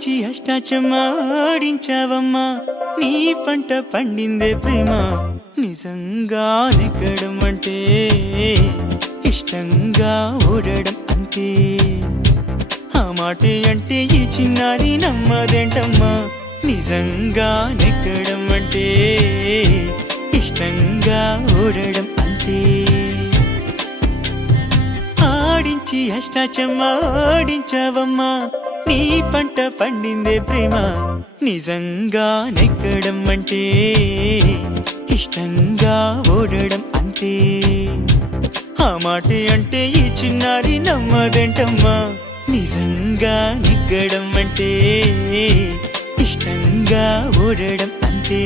ఆడించి అష్టాచమాడించావమ్మా నీ పంట పండిందే ప్రేమ నిజంగా నెగ్గడం అంటే ఇష్టంగా ఓడడం అంతే ఆ మాటే అంటే ఈ చిన్నారి నమ్మదేంటమ్మా నిజంగా నెగ్గడం అంటే ఇష్టంగా ఓడడం అంతే ఆడించి అష్టాచమాడించావమ్మా నీ పంట పండిందే ప్రేమ నిజంగా నెగ్గడం అంటే ఇష్టంగా ఓడడం అంతే ఆ మాటే అంటే ఈ చిన్నారి నమ్మదేంటమ్మా నిజంగా నెగ్గడం అంటే ఇష్టంగా ఓడడం అంతే